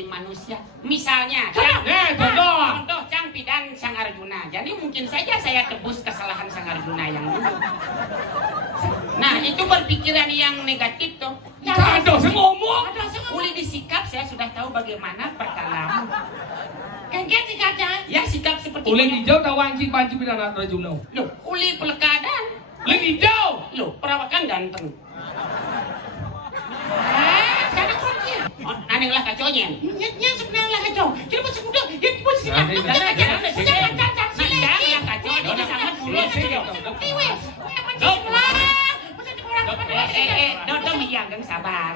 jadi manusia. Misalnya, contoh Cang Pidan Sang Arjuna. Jadi mungkin saja saya tebus kesalahan Sang Arjuna yang dulu. Nah, itu berpikiran yang negatif tuh. Ada ngomong. Uli disikap, saya sudah tahu bagaimana perkalamu. Kan sikapnya? Ya, sikap seperti Uling hijau tawanci panci Pidan Arjuna. Loh, uli pelekadan. Uling hijau. Loh, perawakan ganteng. Sana kunci. Oh, anehlah kaconya. Nyetnya sebenarnya lah kacau. Kita masih muda. Ya posisi Nah, nak. ini- Jangan yang kacau, ini sangat mulus. Dodo miyageng sabar.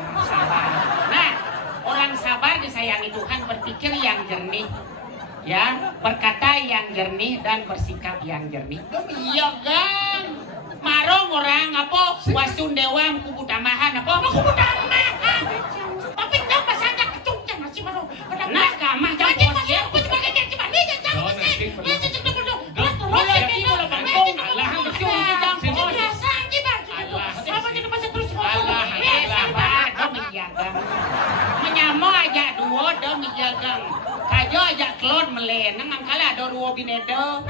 Nah, orang sabar disayangi Tuhan, berpikir yang jernih. Ya, berkata yang jernih dan bersikap yang jernih. Miyageng. Marong orang apa? Wasun dewa kubu tambahan apa? Kubu tambahan. Tapi tak pasang kecungcang masih baru. Nah, kamah jam bosnya. Menyamo aja dua demi jagang. Kajo aja kelon melenang angkala ada dua binedo.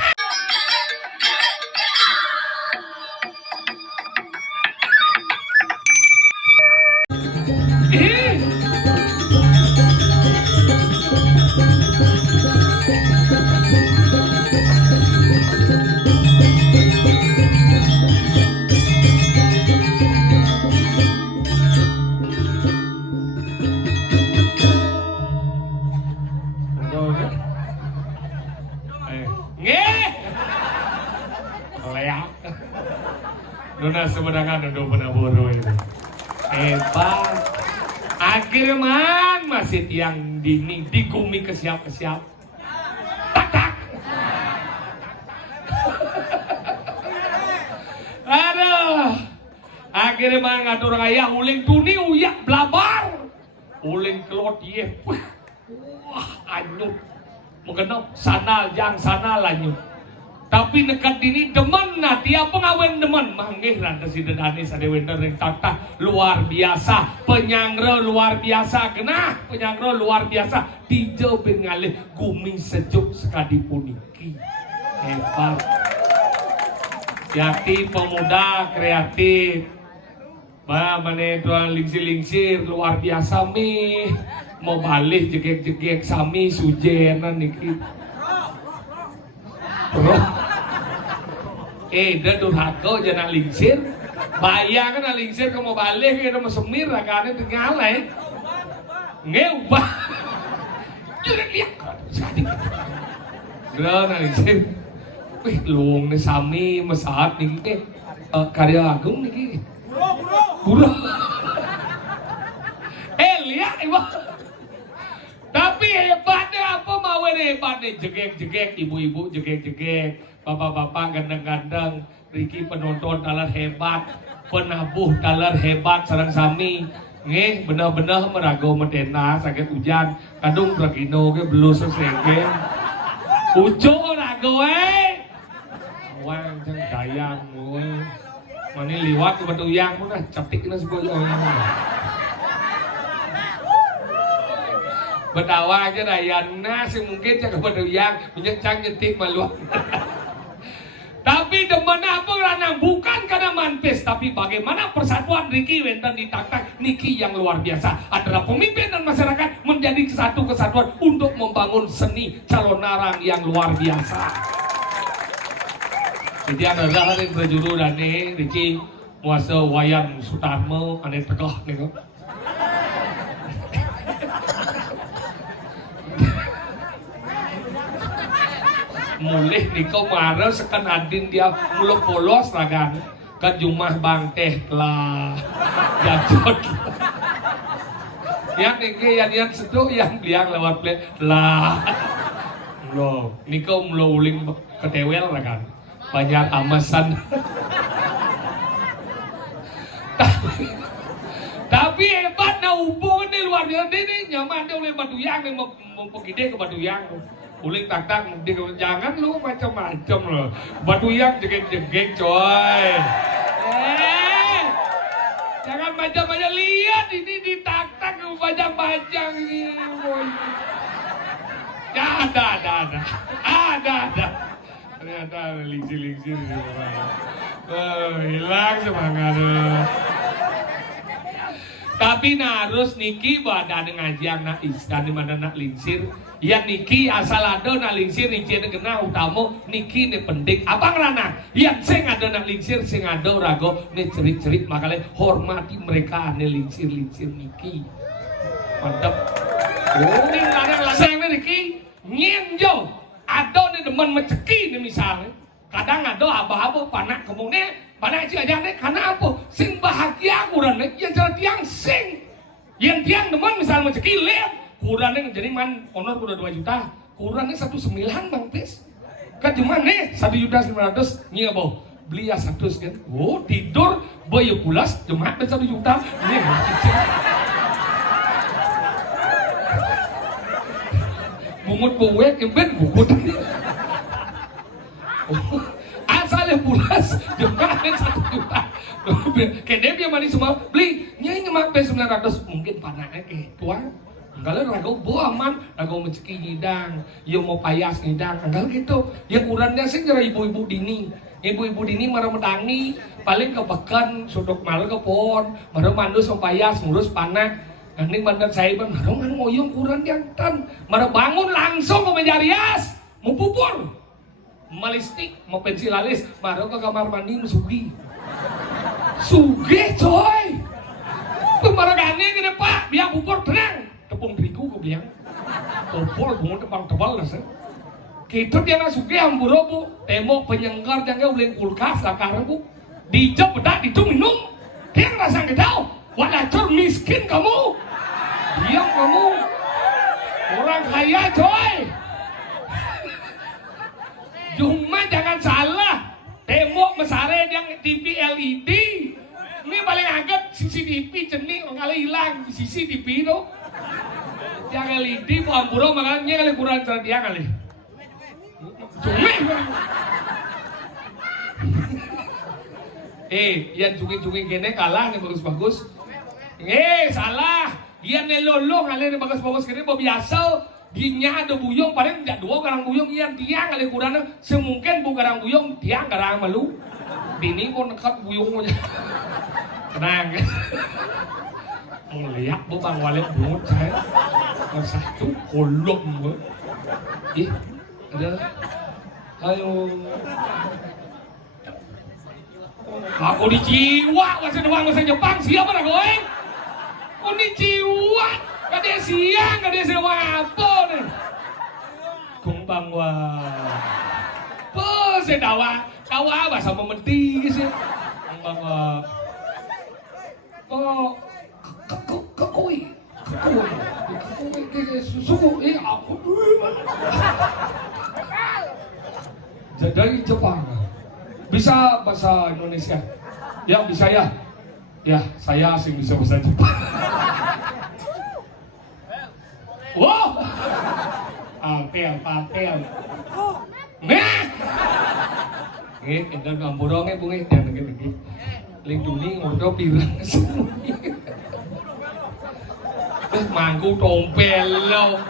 Nona sebenarnya udah pernah buru itu. Hebat. Akhirnya man masih tiang dinding digumi kesiap. Tak. Aduh. Akhirnya man ngatur ayah uling tuni uyak blabar. Uling kelot ye. Wah, anyut. Mengenok sana lanyut. Tapi nekat dini demen nah tiap pengawen demen manggih rada si dedani sadewender yang tata luar biasa, penyangre luar biasa, genah penyangre luar biasa, dijo ben ngalih gumi sejuk sekadi puniki. Hebat. Kreatif pemuda kreatif. Mane tuan lingsir luar biasa mi. Mau balik jegek sami sujenan niki. Bro. Dah durhaka jangan lingsir. Bayang kan lingsir kamu balik kita mau semir ragane tinggal ngeubah. Jangan lihat sadik. Geran lingsir. Wih luang ni sami masaat niki karya agung niki. Buro. Lihat ibu. Tapi hebatnya apa mau hebatnya jegek ibu-ibu jegek bapak-bapak gandeng-gandeng Riki penonton dalar hebat penabuh dalar hebat sareng sami ngeh bener-bener merago medena sakit hujan kadung bragino ke belus sesege ujo rago wang jang dayang mani liwat ke batu yang pun cetik na sebuah betawa aja dayana sih mungkin cak batu yang menyencang nyetik malu. Tapi demen apa ranang bukan karena mantis, tapi bagaimana persatuan Riki Wenten di Tak-Tak Niki yang luar biasa adalah pemimpin dan masyarakat menjadi satu kesatuan untuk membangun seni calon narang yang luar biasa. Jadi adalah yang berjudul dan nih Riki muasa wayang Sutarmo aneh tegah nih kok. Mulih niko marah sekan adin dia mulu polos ragan ke jumah bang teh lah jajot yang niki yang seduh yang liang lewat play lah lo niko mulu uling kedewel ragan banyak amasan tapi hebat na hubungan di luar biasa ini nyaman dia oleh batu yang mau pergi ke batu yang uling Tak-Tak jangan lu macam-macam loh batu yang jegek-jegek coy jangan macam-macam lihat ini di Tak-Tak bajang-bajang ini Ya ada. Ternyata ada lingsir-lingsir di rumah. Hilang semangatnya. Tapi harus niki badan ngaji anak istan di mana nak lingsir. Ya niki asal ada nak lingsir niki kena utama niki ini penting. Apa ngerana? Yang sing ada nak lingsir sing ada rago ini cerit-cerit makanya hormati mereka ini lingsir niki. Mantap. Oh, ini ladang-ladang ini niki nyenjo. Ada nih demen menceki nih misalnya. Kadang ada abah-abah panak kemudian panak aja nih karena apa? Sing bahagia kurang nih yang jalan tiang sing. Yang tiang demen misalnya menceki lihat kurangnya jadi man honor udah 2 juta. Kurangnya 1,9 Bang Tis. Kan cuma nih 1.900.000 boh. Beli ya 100 kan. Oh tidur boyo pulas cuma 1 juta. Ini bungut buwek yang bungut asalnya pulas jemahin 1 juta kayak dia manis semua beli nyanyi nyemak 900 mungkin panahnya tuang kalau ragu aman ragu menceki hidang ya mau payas hidang kalau gitu ya kurangnya sih kira ibu-ibu dini marah medangi paling kebekan suduk malu ke pohon marah mandus mau payas ngurus panah. Ini bandar saya bang, marungan ngoyong kurang jantan, marah bangun langsung mau menjarias, mau bubur, malistik, mau pensil alis, marah ke kamar mandi mau sugi coy, marah gani gini pak, biar bubur tenang, tepung terigu gue bilang, topol bunga tebal lah sih, gitu dia nggak sugi amburo bu, tembok penyenggar jangan beli kulkas lah karena bu, dijep bedak itu minum, dia ngerasa nggak tahu. Walacur miskin kamu. Diam kamu. Orang kaya coy. Cuma jangan salah. Tembok mesare yang TV LED. Ini paling agak CCTV jenis orang kali hilang CCTV itu. Yang LED bu ampuro makanya kali kurang dia kali. Cuma. Yang cunging-cunging gini kalah nih bagus-bagus. Salah. Iya nelolong kali bagus-bagus kini mau biasa. Ginya ada buyong paling tidak 2 garang buyong iya tiang kali kurang semungkin bu garang buyong tiang garang malu. Dini kok nekat buyong aja. Tenang. Ngeliat bu bang walet bungut saya. Satu kolom bu. Ada. Ayo. Aku di jiwa masa doang masa Jepang siapa lah gue? Aku di jiwa gak ada siang gak ada sewa apa nih? Kumbang wah, bos dawa bahasa memeti sih. Kumbang wah, kekui suku aku dari Jepang. Bisa bahasa Indonesia? Ya bisa ya. Ya saya sih bisa bahasa Jepang. Wow. Apel. Nah. Kita ngamburongnya bunga dan lagi. Lindungi ngodo pirang semuanya. Mangku tompel lo.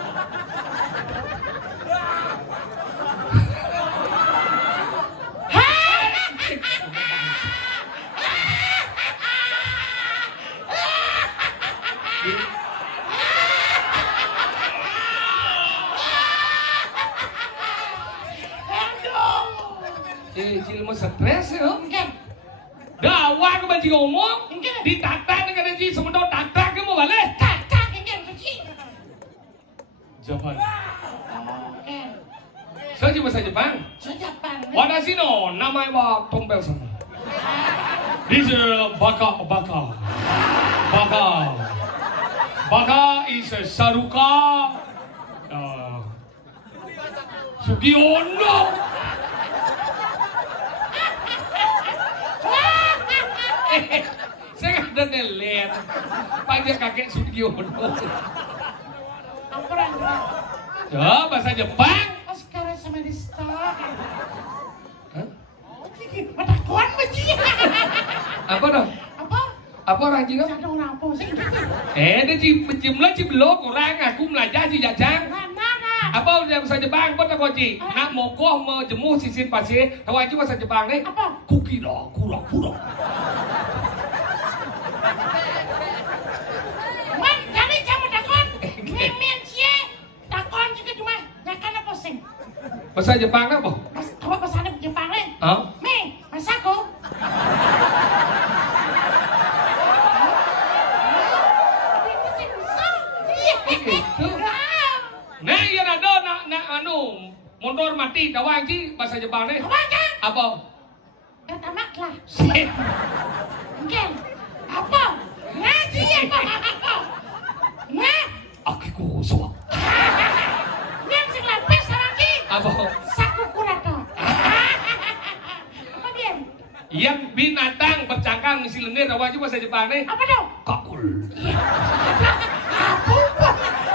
Cilmu stres ya? Enggak. Dawa ke banci ngomong? Enggak. Ditatak dengan Ci semedot tatak ke mau balik? Tatak enggak Ci. Jepang. Oke. Saya bahasa Jepang. Jepang. Wadashi no namae wa Tombel sama. This is baka. Baka is Saruka. Sugiono. Saya nggak ada nelet, panjang kakek Sugiono. Apa orang? Ya bahasa Jepang. Sekarang sama di stok. Hah? Mata kuan Ci. Apa dong? Apa orang Cina? Ada orang apa sih? Dia jumlah belum kurang, aku belajar di jajang. Mana? Apa Apa yang bahasa Jepang? Apa tak Ji? Nak mokoh menjemu sisin pasir. Tahu aja bahasa Jepang ni? Apa? Kukira, kura. Man, jadi kamu takon. Memen cie. Takon juga cuma nyakan apa sing. Bahasa Jepang apa? Coba bahasa Jepang ni. Hah? Me, masaku. Nah, yang ada nak anu motor mati. Tahu aja bahasa Jepang ni? Apa kan? Apa? Katamak lah. Sip. Mungkin. Apa? Ngaji apa? Nah, Akiku suak. yang sing lapis lagi. Apa? Saku kurato. Apa dia? Yang binatang bercangkang misi lendir. Tahu aja bahasa Jepang ni? Apa dong? Kakul. Apa?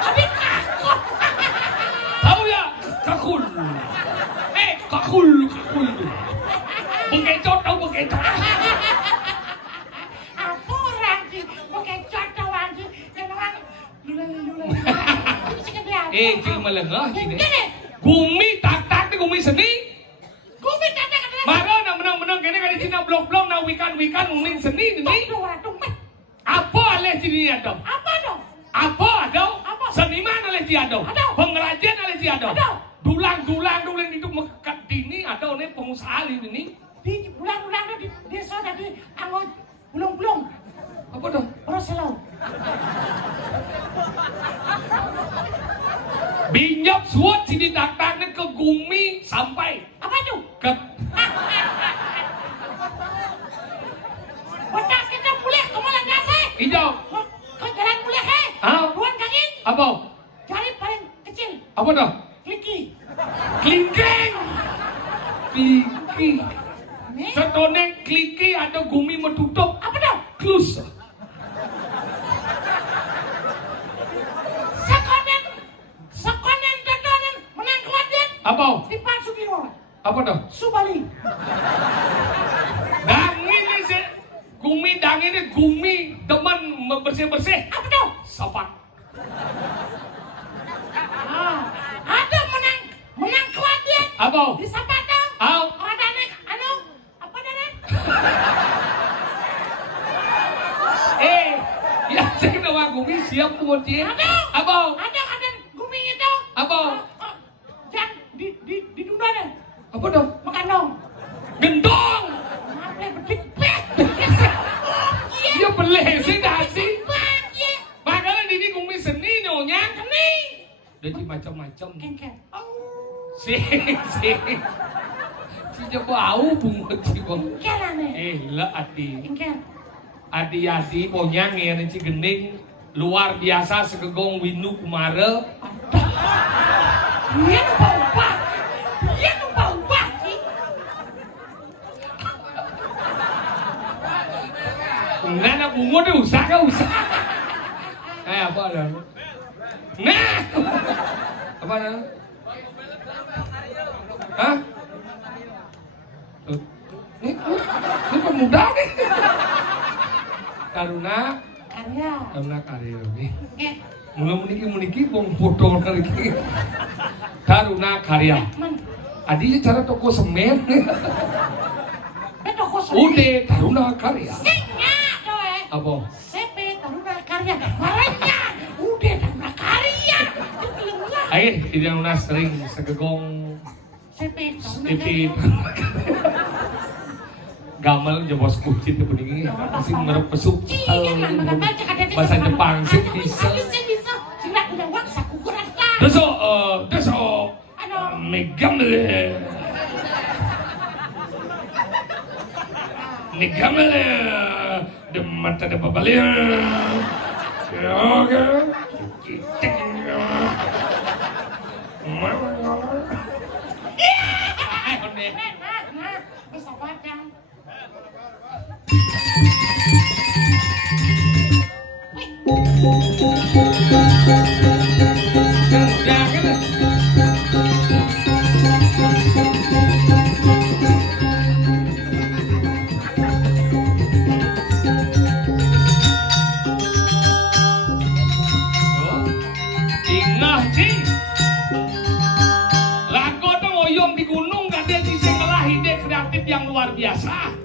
Abi takut. Tahu ya? Kakul. Kakul. Bekecot tahu bekecot. Apa orang sih? Pakai contoh lagi. Yang orang lula. Ini sih dia. Cik melengah Ini. ini. Gumi tak ni gumi seni. Gumi tanda kata. Mara nak menang kini kali Cina blok-blok nak wikan nguming seni ni. Tumpet. Apa alih sini ada? Apa dong? Apa ada? Apa? Seniman alih si ada. Ada. Pengrajin alih si ada. Ada. Dulang itu mekat dini ada ni pengusaha ini. Di bulan-bulan di desa tadi anggot belum. Apa dah? Roselau. Binyap suat sini tak ni ke gumi sampai Apa itu? ke Betas kita mulai kemalan dasar. hijau. Kau jalan mulai he. Hah? Ruan kangin. Apa? Jari paling kecil. Apa dah? Kliki. Klingking. Kliki. Nih. Setone kliki ada gumi metutup. Apa dong? Klus. Sekonen dodonen menang kematian. Apa? Di Pak Sugiro. Apa dah? Subali. Dangin ni se gumi dangin ni gumi teman bersih-bersih. Apa dong? Sapak. Ada menang kematian. Apa? Di Sapata. Au. Ada nih, apa nih? Ya saya nama gumi siap kemudian. Ada. Apa? Ada gumi itu. Apa? Dan di dunia Apa dah? makan dong. Gendong. Apa bedik pet. Ya beleh sih nasi. Iya. Makanya ini gumi seni nyonya. Ini. Jadi macam-macam. Kengkeng. Si bau bungut si bang. Kengkeng nih. Lah adi. Kengkeng. Adi ponyang ya si gening luar biasa segegong Winu Kumara. Dia lupa. Dia lupa sih. Enggak nak bungut dia usah kau usah. Apa dah? Nah. Apa dah? Hah? Ini pemuda nih. Karuna karya nih. Mula meniki bong foto kali ini. Karuna karya. Adi cara toko semen. Udah Karuna karya. Apa? CP Taruna Karya. Marahnya udah Taruna Karya. Air tidak lunas sering segegong CP Taruna Titi gamal jebos kucing itu begini masih merep pesuk bahasa Jepang sih bisa Sila udah waksa kukuran kan. deso megamle de mata de babalia yoga Bisa baca. Ingat sih yang luar biasa.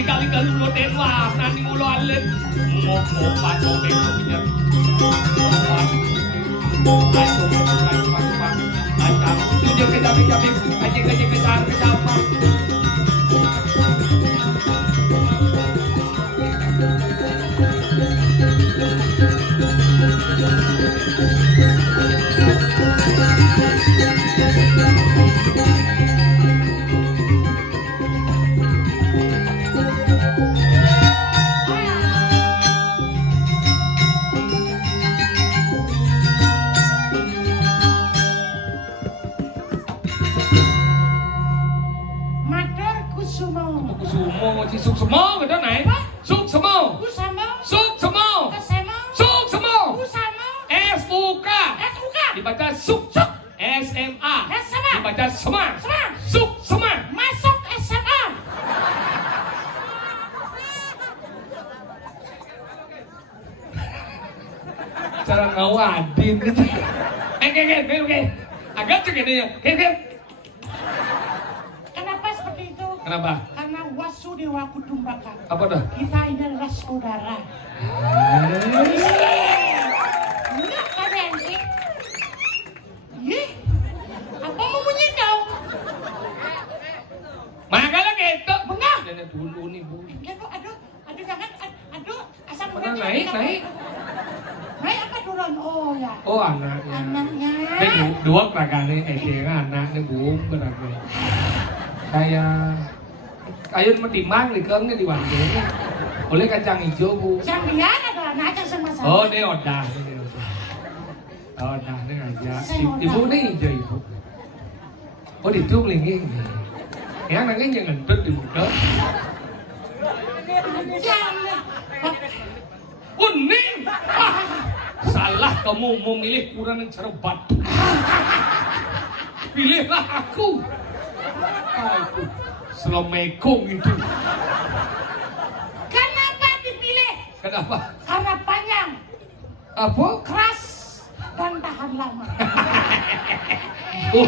Kali-kali lo denwar nanti mulo alit mau paco beko punya paco acam jujur ke jamik aja kecap Suk semua ke đó này. Suk semua. Suk semua. Suk semua. S-U-K. Dibaca suk. S-M-A. Dibaca sema. Suk sema. Masuk SMA. Cara ngawadin gitu. Oke. Agak cek ini ya. Kenapa seperti itu? Kenapa? Karena Wasudewa Kutumbaka. Apa dah? Kita ini adalah saudara. Enggak kalian sih? Ih, apa mau bunyi kau? Makanya gitu. Bengah. Jangan dulu nih bu. Aduh, jangan, asam Pernah naik. Naik apa turun? Oh ya. Oh anaknya. Anaknya. Ini dua keragane, anaknya bu beragam. Kayak timang di kengnya di Bandung. Oleh kacang hijau bu. Sambian adalah anak sama saya. Oh ini odah. Odah ini aja. Ibu ini hijau ibu. Oh di tuh lingging. Ya anaknya jangan ngentut di muka. Jangan. Uning. Salah kamu mau milih kurang yang cerbat. Pilihlah aku. Assalamualaikum itu. Kenapa dipilih? Kenapa? Karena panjang, Apa? keras, dan tahan lama. Oh,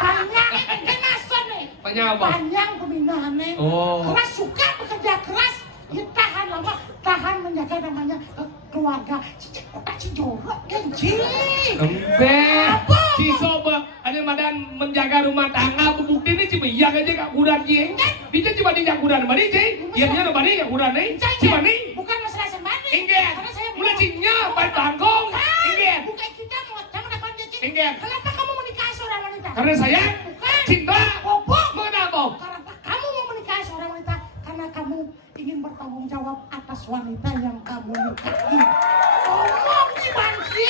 Panjang kenasan nih. Panjang apa? Panjang pembinaannya. Oh. Keras, suka bekerja keras, ya tahan lama, tahan menjaga namanya keluarga. Cicik kota Cijorok, genci. Embe. Si soba ada madan menjaga rumah tangga bukti ini cuma iya aja kak kudan cie. Dia cuma dia kudan mani cie. Dia mani yang kudan nih. Cuma nih. Bukan masalah semani. Enggak. Karena saya Mulai cinya pai bangkong. Enggak. Bukan kita mau sama dapat cicik. Enggak. Kenapa kamu menikah seorang wanita? Karena saya Bukan. cinta. Bobo. Kenapa? Karena kamu mau menikah seorang wanita karena kamu ingin bertanggung jawab atas wanita yang kamu nikahi. Ngomong sih Banci.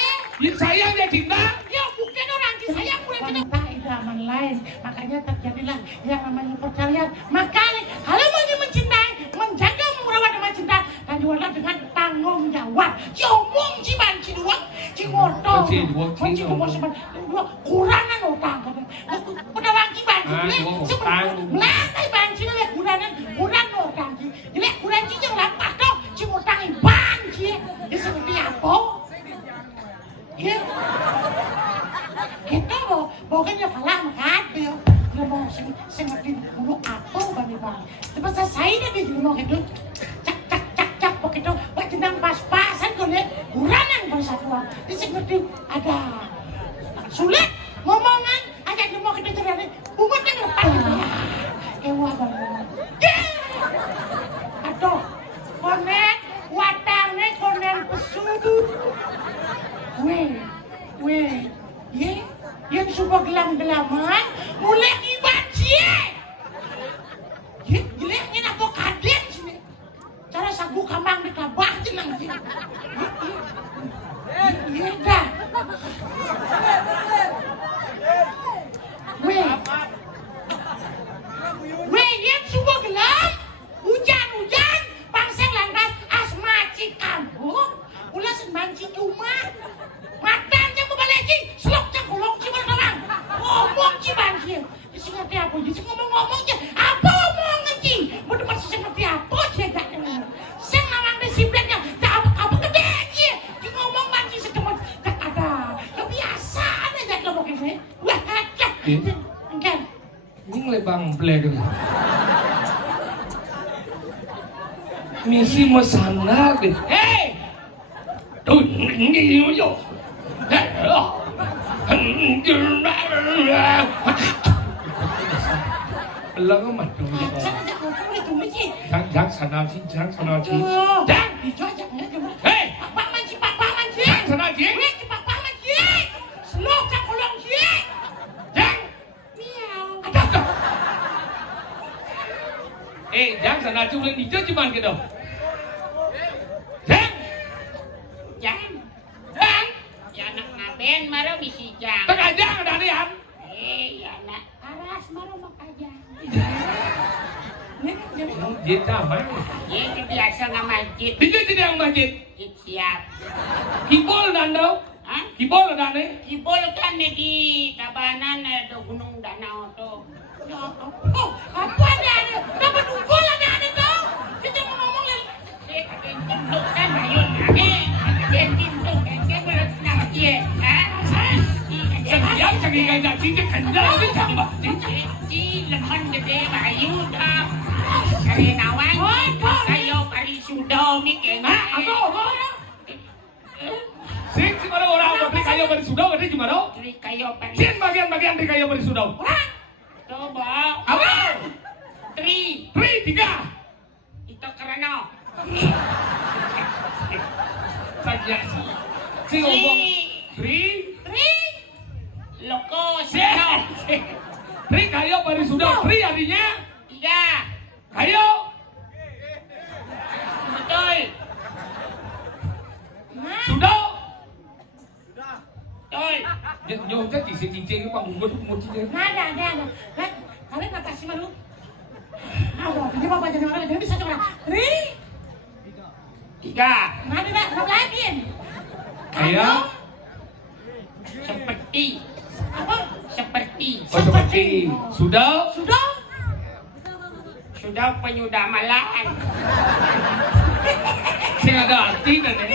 Saya aja cinta. Ya bukan orang saya mulai wanita idaman lain. Makanya terjadilah yang namanya perceraian. Makanya kalau mau mencintai, menjaga, merawat dan mencinta dan juga dengan tanggung jawab. Ngomong sih Banci doang. Cimoto. Banci doang sih dua kurangan utang. Udah Banci Banci. Nah, Banci lihat kurangan utang. Lihat kurang cincin lapak dong. Cimutang Banci. Ini seperti apa? Ya. Kita pokoknya kalah makati. Dia mau sengatin dulu apa bang. Tapi saya dia mau gitu. Cak begitu. Wah tentang pas-pasan kau lihat kurangan bersatuan. Dia seperti ada sulit ngomongan. Aja dia mau kita cerita. Umatnya ngerepan. Ewa bang. Aduh. Konek watangnya konek pesudu. Weh, yang suka gelam-gelaman, mulai dibaci. Jeleknya nak bawa kaden sini. Cara sagu kambang dikabah jenang sini. Iya dah. Weh, Enggak. Ini ngelebang blek. Misi mesana deh. Hei! Tuh, ini yo. Lang mặt dong. Sana aja kumpul itu masjid. Jangan sana sini. Jangan. Itu aja kumpul. Hei! Pak Manci. Jangan sana sini. Wait, Pak Manci. Slow ka kulong siya. Jangan. Miau. Jangan sana cuma di cuman gitu. Jangan. Jang. Bang. Ya anak ngaben maro bisi jang. Terkajang ada nih han. Ya anak aras maro makajang. Dia sama. Ya itu biasa ngamajit. Dia jadi yang masjid. Siap. Kibol dandau. Hah? Kibol dane. Kibol kan di Tabanan ada Gunung Danau tuh. Oh, apa ada? Dapat ukol ada tuh. Kita mau ngomong lagi. Tinduk kan ayun. Tinduk kan berat nama dia. Yang cagi gajah sini kendal sih sama. Leman gede bayu dah. Kali nawang. Kayo kali sudah mikir. Apa? Sing gimana orang beri kayu beri sudah ada gimana? Kayo kali. Sing bagian di kayu beri sudah. Coba. Apa? 3. 3. Itu karena. Saja sih. Sing ngomong 3. Loko Sing. 3 kayu beri sudah. 3 artinya 3. kayu. Betul. Sudah. Betul. Nyong kan cincin panggung mau cincin. Ada. Kalian nggak kasih malu? Aduh, ini bapak jadi orang jadi bisa coba. 3. Ada berapa lagi? Kayak Seperti. Apa? Seperti. seperti sudah. Sudah penyudah malahan. Saya ada arti dan ya.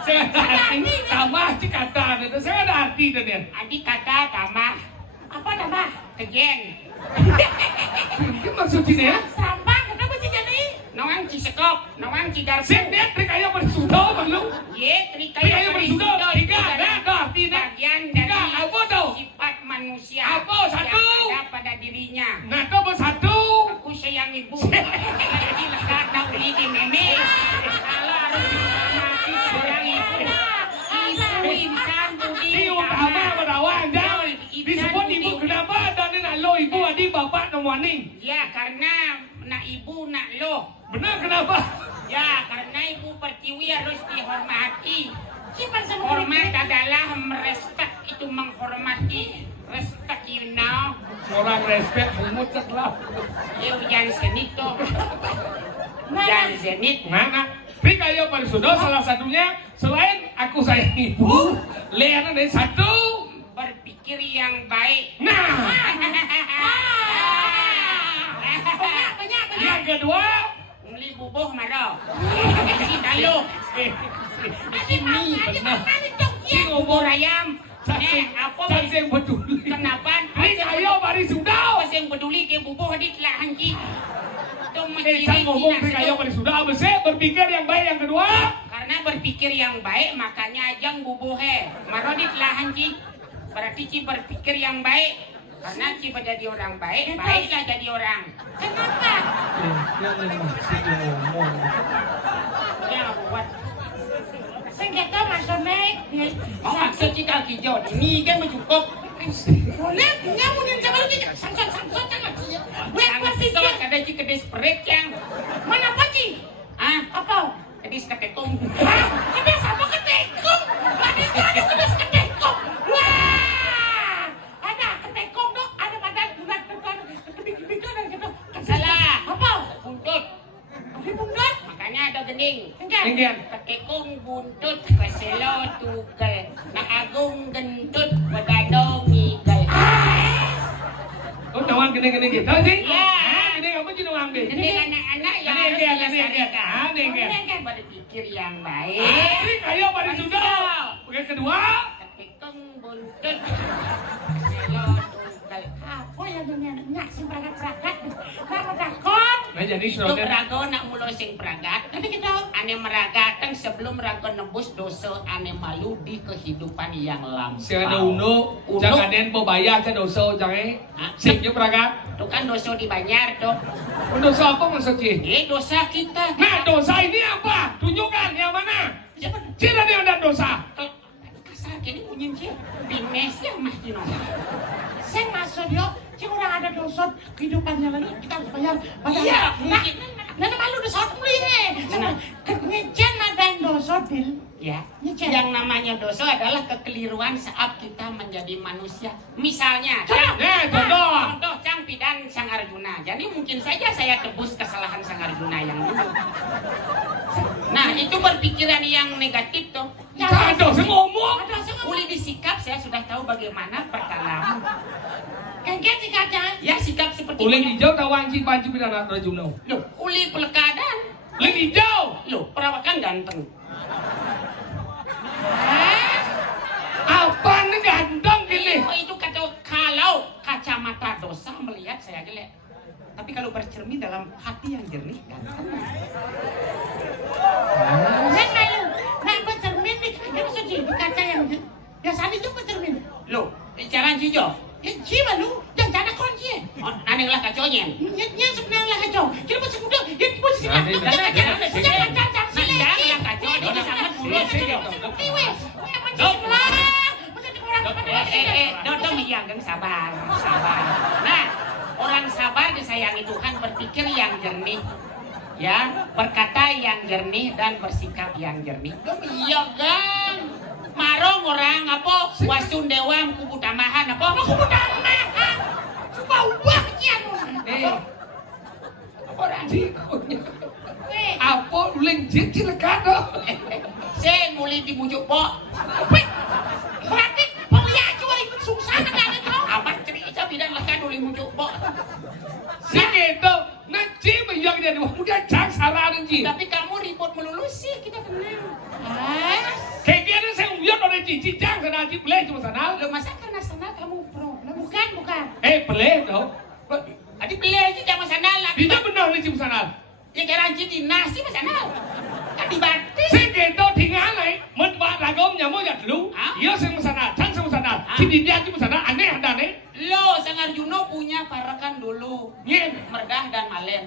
Saya ada arti. Tamah si kata dan saya ada arti dan ya. Adik kata tamah. Apa nama? Kejeng. Itu maksudnya ya. Sampah, kenapa sih jadi? Nawang cisekop. Nawang cigarpu. Sing dia trik kayak bersudah malu. Ye, Trik trikaya kayak bersudah. 3 ada arti dan. bagian 3 dari apa tuh? sifat manusia Apa? 1. yang ada pada dirinya. Nah, itu 1. Aku sayang ibu. Jadi lekat na uli di meme. Kalau harus dihormati sayang ibu. Ibu insan budi. Di utama merawang jangan. Disebut ibu kenapa dan nak lo ibu adik bapak nomorning. Ya karena nak ibu nak lo. Benar kenapa? Ya karena ibu pertiwi harus dihormati. Simpan sama Hormat adalah merespek itu menghormati. Respect you know. Orang respect muncak lah. You yang senito. Yang zenit. Nah, trik kayak bersudah salah satunya selain aku sayang ibu, Leana dari 1. Berpikir yang baik. Nah, yang kedua, Ngeli bubuh maro. Jadi dalo. Ini benar. si bubur ayam. Apa Sang yang peduli. kenapa? Trik kayak bersudah. Apa yang peduli ke bubuh di telah hanji. Itu Sang ngomong trik kayak bersudah, abis berpikir yang baik yang kedua. karena berpikir yang baik makanya ajang bubuhe. Maro di telah hanji. Berarti ci berpikir yang baik. Karena ci jadi orang baik, baiklah jadi orang. Kenapa? Yang maksud ngomong. Ya buat. Sengketa maksudnya. Mau maksud ci kaki jod. Ini kan mencukup. Boleh, nyamunin sama lu tidak. Samson jangan. Wait, Yang pasti sisok ada ci kedes perik yang. mana paci? Ah, Apa? kedes ketekung. Hah? Kedes apa ketekung? Kedes ketekung. Wah! Ada ketekung dok. Ada badan bulat kebik-kebikan dan gitu. Salah. Apa? Buntut. Di pundak? Makanya ada gening. Enggak. Enggan. Tekekung buntut keselo tugal. Naagung gentut wadadong ngigal. Oh, nawang gini gitu sih? Ya. Ini apa sih nawang deh? Jadi anak-anak yang Ini harus enggan. dilestarikan. Berpikir yang baik. Trik kayak bersudah. Yang kedua, Tekekung buntut keselo tugal. nyak sing pragat-pragat. Nama dakon. Nah jadi Itu saudara rago nak mulo sing pragat. Nanti kita Ane meragakan sebelum rago nebus dosa ane malu di kehidupan yang lampau. Siya uno, jangan den po bayar sa doso, jangan sing yung pragat. Itu kan dosa dibayar tuh. Doso apa maksudnya? Dosa kita. Nah dosa ini apa? Tunjukkan yang mana? Sila dia ada dosa. Kasar kini punya sih. Bines yang mah kino. sing maksud yo, sing orang ada dosa kehidupannya lalu kita harus bayar. Iya, Nah, mungkin. nah malu dosa beli nih. Ngecen ada dosa dil. Ya, Ngecen. yang namanya dosa adalah kekeliruan saat kita menjadi manusia. Misalnya, contoh Cang Pidan Sang Arjuna. Jadi mungkin saja saya tebus kesalahan Sang Arjuna yang dulu. Nah, itu berpikiran yang negatif tuh. Ada dosa ngomong. Ada dosa ngomong. Uli disikap saya sudah tahu bagaimana perkalamu. Kengken si kaca. Ya sikap seperti Uli ini. hijau tawanci panci pidana Rajuno. Loh, uli pelekadan. Uli hijau. Loh, perawakan ganteng. Apa nih ganteng gini? Itu kata kalau kacamata dosa melihat saya jelek. Tapi kalau bercermin dalam hati yang jernih ganteng. Sen malu. Nah bercermin nih, dia bisa di kaca yang biasa itu bercermin. Loh, cara cijo. Si malu, yang jana kunci. Oh, aneh lah kaconya. Nya sebenarnya lah kacau. Kita masih muda, dia pun sih. Nanti, Jangan Nah, kacau ini sangat mulus. Dodo menjaga sabar. Nah, orang sabar disayangi Tuhan berpikir yang jernih. Ya, berkata yang jernih dan bersikap yang jernih. Iya kan? Marong orang apa? Wasun dewam kubu tamahan apa? Kubu tamahan. Bawah kian. Orang Apa lenjit cilekado? saya mulai dibujuk pok. Berarti pemilihan juga ikut susah kan itu. Apa cerita bilang lekan mulai bujuk pok. Sige to, nanti bayang dia udah cak salah nanti. Tapi kamu ribut melulu sih kita kenal. Kayak gini saya uyut oleh cici cak sana cici boleh cuma sana. Lo masa karena sana kamu problem? Bukan. Boleh tau? Adik beli aja sama sandal lah. Bisa benar nih cuma sana. Ya garansi di nasi mas sandal. Kan dibanting. Sige to tinggal nih, menbat lagom nyamuk ya dulu. Iya saya sana, cak sama sana. Cici dia cuma sana aneh ada nih. Lo Sang Arjuna punya parakan dulu. Nih, Merdah dan Malen.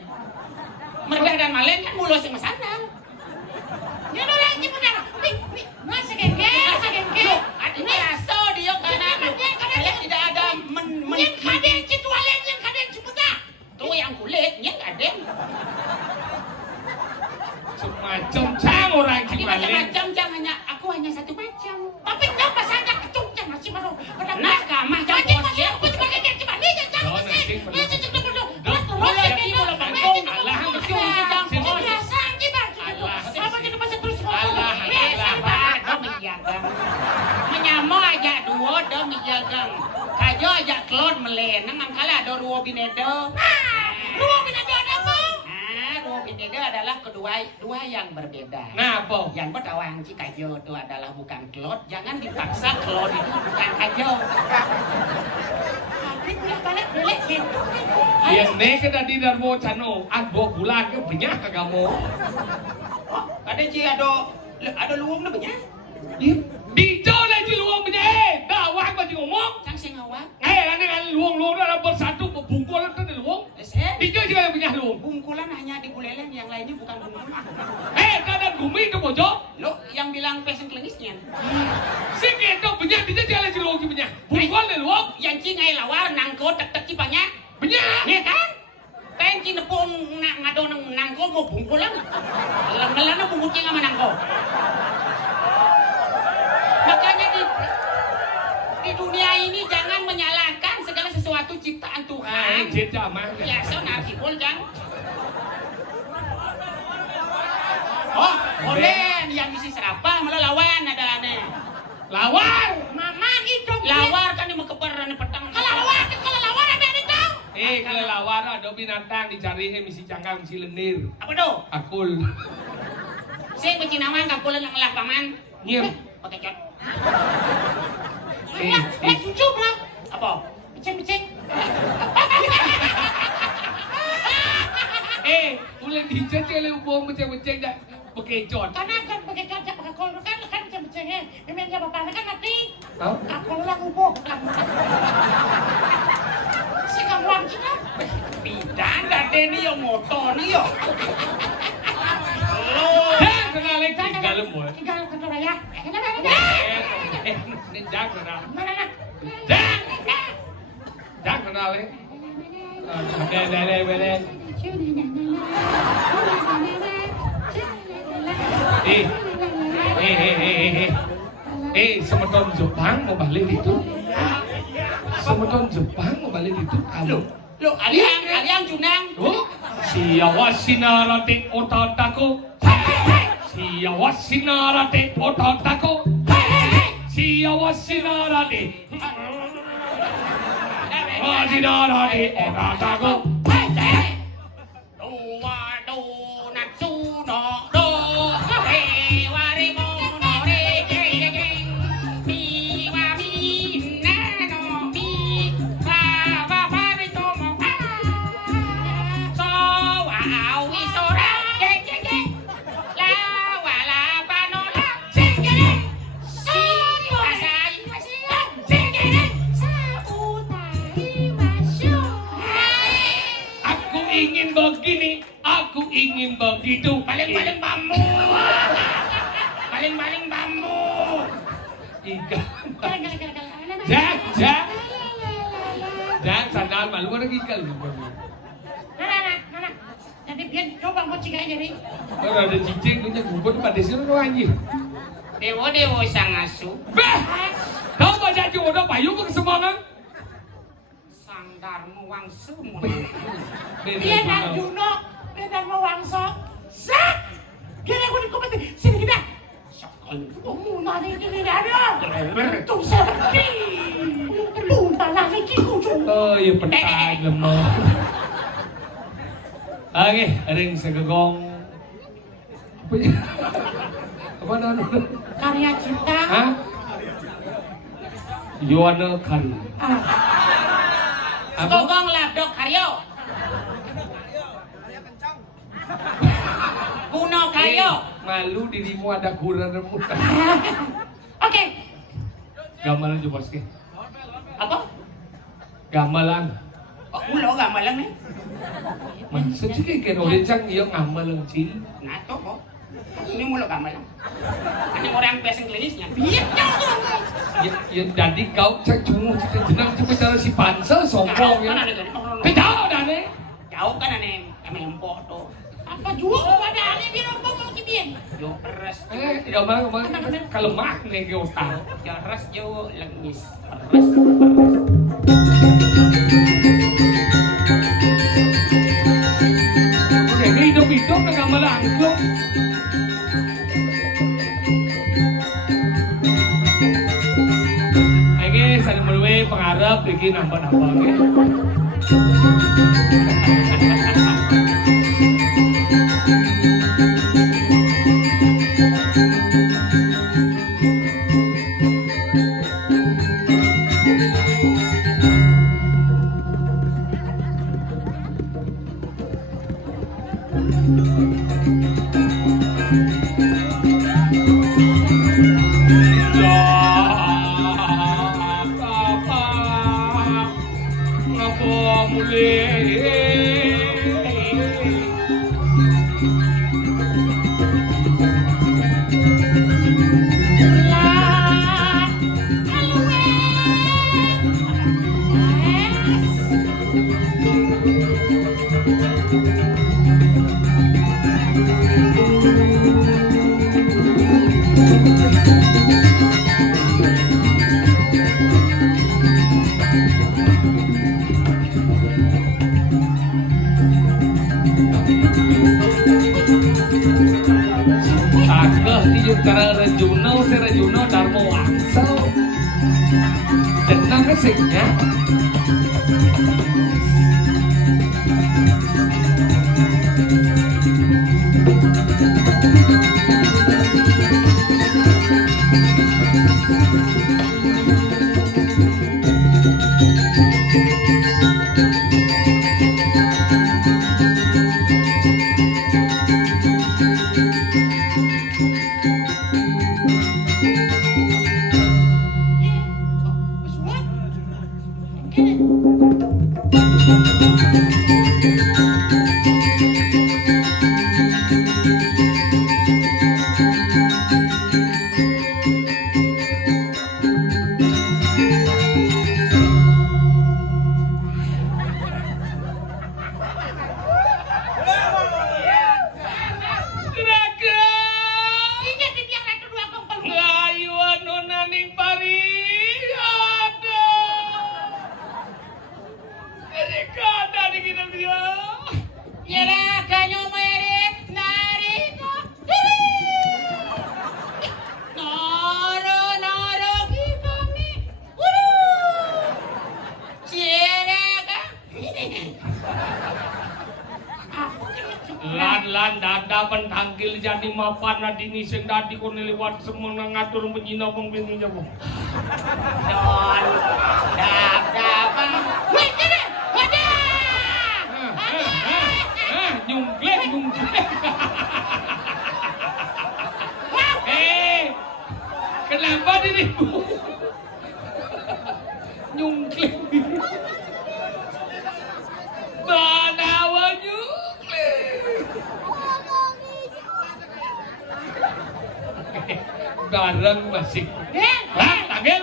Merdah dan Malen kan mulu sama sandal. Ya udah lagi benar. Nih, masa kengke. Adik biasa dia karena saya tidak ada Yang kaden citu alen yang kaden ciputa. tuh yang kulitnya nggak ada. semacam cang orang Jadi cuma macam-macam jangannya aku hanya satu macam. Tapi kenapa saya ketuncang masih baru. Nah, kamah Jangan jangan masih aku cuma kengke cuma nih jangan. Oh, nanti perlu. Ya cuma perlu. Bola lagi bola bangkong. Allah, betul kita. Biasa gimana? Apa jadi masih terus Allah, Demi jagang. Menyamo aja dua demi jagang. Kajo aja kelon melen. Nang kala ada dua binedo. Dua binatang ada apa? Dua binedo adalah dua yang berbeda. Nah, apa? Yang pertama si kajo itu adalah bukan kelot. Jangan dipaksa kelot itu bukan kajo. Tapi boleh balik belek gitu. Yang nek tadi darbo cano, 2 bulan ke banyak ke kamu. Ada si ada luang na banyak. Dijo lah si luang punya, dawang ba si ngomong? Sang singawat. Ano luang na bersatu berbungkul itu di luang. Dijo juga yang punya luang. Bungkulan hanya di buleleng, yang lainnya bukan bungkulan. Kadang gumi itu bojok. Lo yang bilang pesen klengisnya. Sige itu punya, dijo juga lah si luang punya. Bungkul di luang. Yang cingai lawar nangko tek-tek cipanya. Punya. Nih kan? Penci nepung ngado nangko mau bungkulan. Melana bungkucing sama nangko. Makanya di dunia ini jangan menyalahkan segala sesuatu ciptaan Tuhan. Cinta mah. Ya, so narkipol kan. Oh, boleh yang isi serapa malah lawan ada aneh. Lawar. Mama itu. Lawar kan yang keper ane petang. Kalau lawar ada yang tahu. Kalau lawar ada binatang dicari misi cangkang, misi lendir. Apa tuh? Akul. Saya benci nama kakulan yang lah paman. Nyem. Pakai cat. Jujur bro. Apa? Biceng. dijajal ubah menceng-menceng dah bekecot. Karena kan pakai kaca pakai kolor kan ceng-cengnya. Memangnya bapaknya kan mati. Hah? Aku lang ubok. Si kamuan kita. Pindah dade ni yo moto ni yo. Dah kenal lagi tinggal lembu. Tinggal ke raya. Kenapa? Ni dah kenal. Mana? Dah kenal lagi. Dah. Semeton Jepang mau balik itu. Semeton Jepang mau balik itu. Halo. Lo aliang junang. Oh, siawa sinarate otatako. Siawa sinarate otatako. Siawa sinarate. Sinarate otatako. Aku ingin begitu. Baling-baling bambu. Baling-baling bambu. Ikan. Jak. Sandal malu orang ikan. Nana. Nanti biar coba mau cingak aja nih. Kalau ada cicing punya bubur pada sini orang anjing. Dewa sang asu. Bah. Tahu baca jodoh payu ke semangat. Sangdarmu wangsu. Dia nak Juno. Dan mau wangso, sak, kira aku dikompeti, sini kita. Kamu nari kiri ada, tuh seperti, lupa lagi kikucu. Oh iya petang lemah. Oke, ring segegong. Apa nama? Karya cinta. Hah? Yohana Kari. Segogong labdok karyo. Kuno kayo. Malu dirimu ada kurang rambut. Oke. Gamelan coba sih. Apa? Gamelan. Oh, ulo gamalang nih. Maksud sih kayak orang yang gamelan cil. Nato kok. Ini mulo gamalang. Ini orang pasang klinisnya. Ya jadi kau cek cuma kita jenang cuma cara si pansel sombong ya. Kejauh dah nih. Jauh kan aneh. Kami empok tuh. Apa juga pada aneh biar apa mau kibian? Yo peres. Gamelan kalau mak nih kau tahu. Jaras yo lengis. Udah hidup dengan gamelan tuh. Saling berwe pengarap bikin nambah-nambah gitu. Rajuno Darmo Wangso tenang kesiknya ini. Raga. Ingat di tiang ratu dua kompel. Ayo anu naning pari. Ada. Ini kada di kita dia. Ya kanyo merit narito. Noro gitu nih. Ciraka. Aku Lan dada pentangkil jadi mapan nadini sing dadi kono liwat semena ngatur penyina wong wingi nyoba. Don, dap. Wait, ini. Ada. Nyungklek. Kenapa dirimu? Nyungklek. Banawa nyungklek. Bareng masih. Eh, Lah, tanggil.